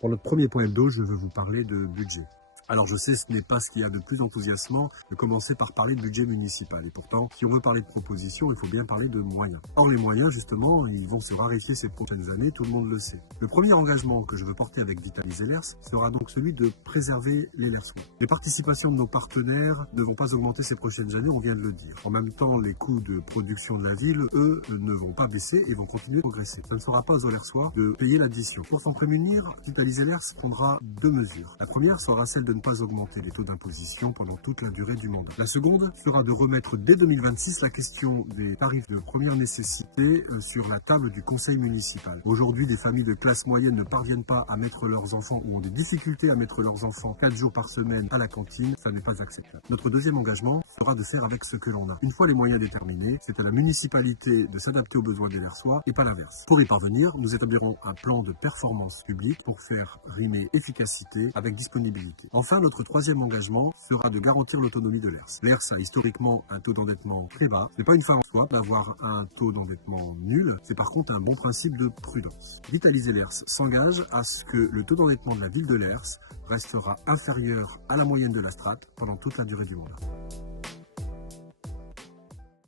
Pour notre premier point hebdo, je veux vous parler de budget. Alors je sais, ce n'est pas ce qu'il y a de plus enthousiasmant de commencer par parler de budget municipal. Et pourtant, si on veut parler de propositions, il faut bien parler de moyens. Or les moyens, justement, ils vont se raréfier ces prochaines années, tout le monde le sait. Le premier engagement que je veux porter avec Vitaliser l'ERS sera donc celui de préserver les LERSois. Les participations de nos partenaires ne vont pas augmenter ces prochaines années, on vient de le dire. En même temps, les coûts de production de la ville, eux, ne vont pas baisser et vont continuer de progresser. Ça ne sera pas aux LERSois de payer l'addition. Pour s'en prémunir, Vitaliser l'ERS prendra deux mesures. La première sera celle de ne pas augmenter les taux d'imposition pendant toute la durée du mandat. La seconde sera de remettre dès 2026 la question des tarifs de première nécessité sur la table du conseil municipal. Aujourd'hui, des familles de classe moyenne ne parviennent pas à mettre leurs enfants ou ont des difficultés à mettre leurs enfants 4 jours par semaine à la cantine, ça n'est pas acceptable. Notre deuxième engagement sera de faire avec ce que l'on a. Une fois les moyens déterminés, c'est à la municipalité de s'adapter aux besoins des LERSois et pas l'inverse. Pour y parvenir, nous établirons un plan de performance publique pour faire rimer efficacité avec disponibilité. Enfin, notre troisième engagement sera de garantir l'autonomie de l'ERS. L'ERS a historiquement un taux d'endettement très bas. Ce n'est pas une fin en soi d'avoir un taux d'endettement nul, c'est par contre un bon principe de prudence. Vitaliser l'ERS s'engage à ce que le taux d'endettement de la ville de l'ERS restera inférieur à la moyenne de la strate pendant toute la durée du mandat.